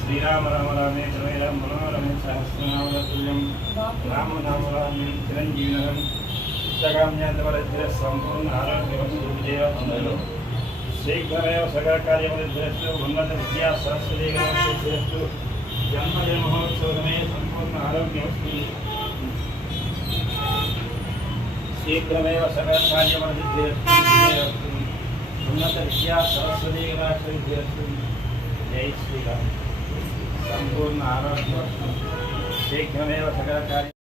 శ్రీరామ రామ రామే త్రమేర మనోరమే సహస్రనామ రామ నామ రామే చిరంజీవినగం సంపూర్ణ ఆరోగ్యం शीघ्रमेव सगळकार्यमध्ये धरस्तु भगवन्तविद्या सहस्रदेवस्य धरस्तु जन्मजन्महोत्सवमे सम्पूर्ण आरोग्यमस्ति शीघ्रमेव सगळकार्यमध्ये धरस्तु भगवन्तविद्या जय श्रीराम। सम्पूर्ण आरोग्यमस्तु शीघ्रमेव सगळकार्य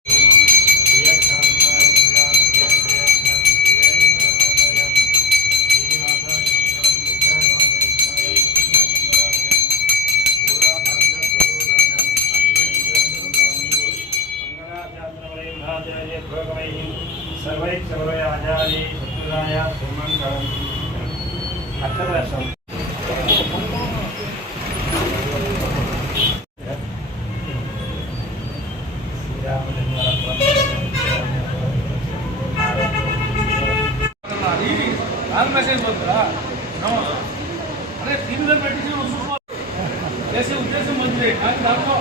అక్షరవేషం. మెసేజ్ వద్దా అదే టీవీలో పెట్టి చేసే ఉద్దేశం ఉంది కానీ దాంట్లో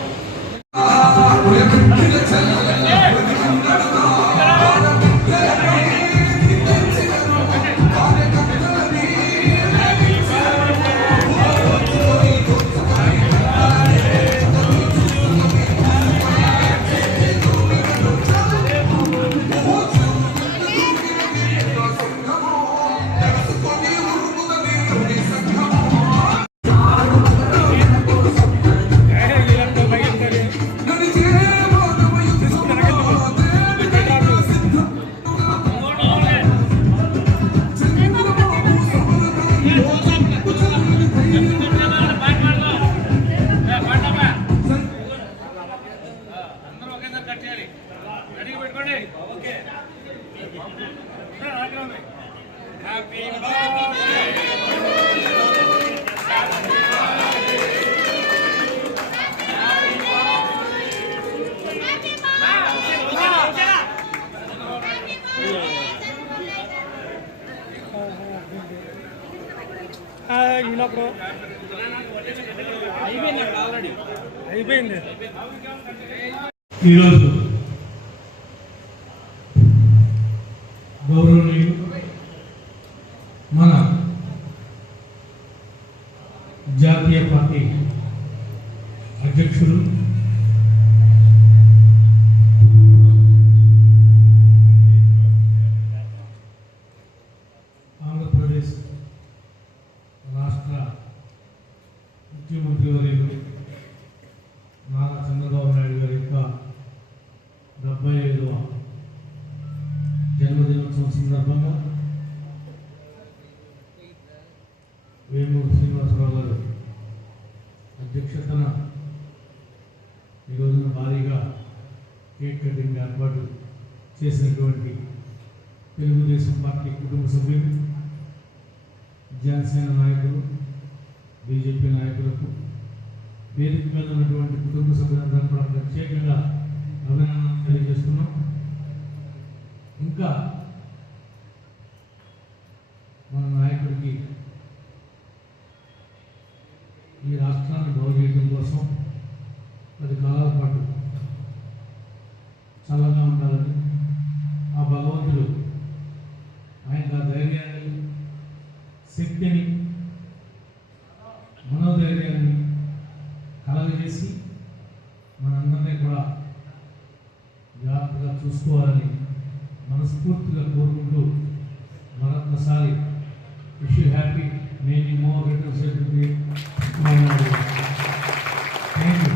హ్యాపీ అయిపోయింది. ఈరోజు గౌరవనీయులు మన జాతీయ పార్టీ అధ్యక్షులు. ఆంధ్రప్రదేశ్ రాష్ట్ర ముఖ్యమంత్రి వర్యులు నారా చంద్రబాబు నాయుడు గారి యొక్క డెబ్బై ఐదవ జన్మదినోత్సవం సందర్భంగా వేమూరు శ్రీనివాసరావు గారు అధ్యక్షతన ఈ రోజున భారీగా కేక్ కటింగ్ ఏర్పాటు చేసినటువంటి తెలుగుదేశం పార్టీ కుటుంబ సభ్యులు జనసేన నాయకులు బీజేపీ నాయకులకు వేదిక మీద ఉన్నటువంటి కుటుంబ సభ్యులందరూ కూడా ప్రత్యేకంగా అభినందనలు తెలియజేస్తున్నాం. ఇంకా చూసుకోవాలని మనస్ఫూర్తిగా కోరుకుంటూ మరొకసారి wish you happy many more returns thank you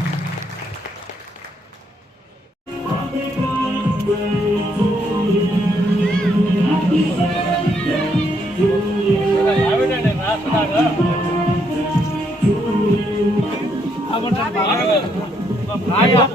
happy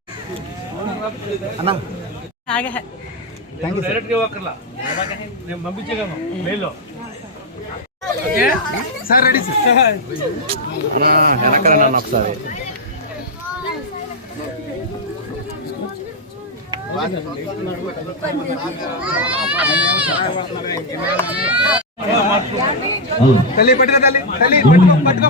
నువ్వు డైరెక్ట్గా ఇవ్వక్కర్లా. నేను పంపించగలను. మెయిల్లో. సార్ రెడీ సార్ తల్లి పట్టుకో తల్లి. తల్లి పట్టుకో పట్టుకో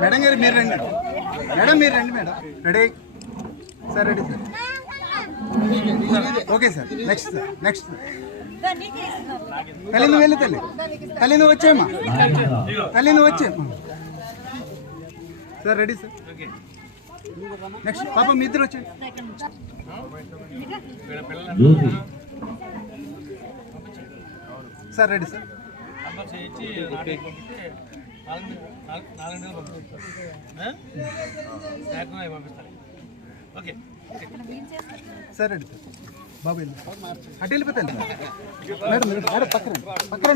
మేడం గారు మీరు రండి. మేడం మీరు రండి madam. Ready? Sir ready sir. Okay sir. Next sir. Next తల్లి నువ్వు వెళ్ళి తల్లి. తల్లి నువ్వు వచ్చేయమ్మా. తల్లి నువ్వు వచ్చేయమ్మా సార్ రెడీ సార్. నెక్స్ట్ పాప మీ ఇద్దరు వచ్చేయండి. Sir ready sir. నంబర్ చేయించి నాలుగు నెలలు పంపిస్తారు ఆ? ఓకే సార్ రెడీ బాబు అటు వెళ్ళిపోతాను మేడం మేడం పక్కన పక్కన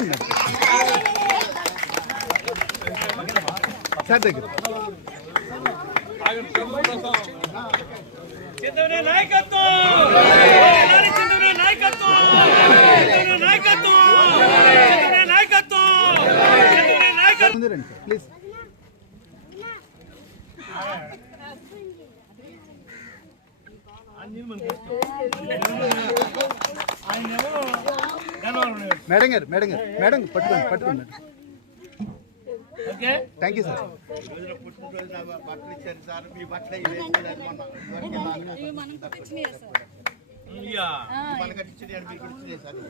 సార్ దగ్గర నాయకత్వం నాయకత్వం నాయకత్వం ముందు రండి. Sir please. మేడం గారు మేడం గారు మేడం పట్టుకోండి పట్టుకోండి. మేడం థ్యాంక్ యూ సార్ ఇయ్యా పాపాలు గురించి నాకేసాడు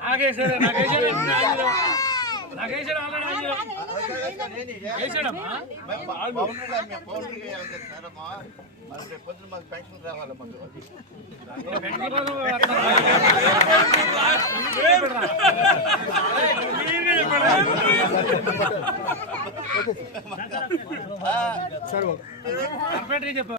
నాకేసాడు నాకేసాడు ఆల్రెడీ వేసాడమ్మా పెన్షన్ సార్ చెప్పు.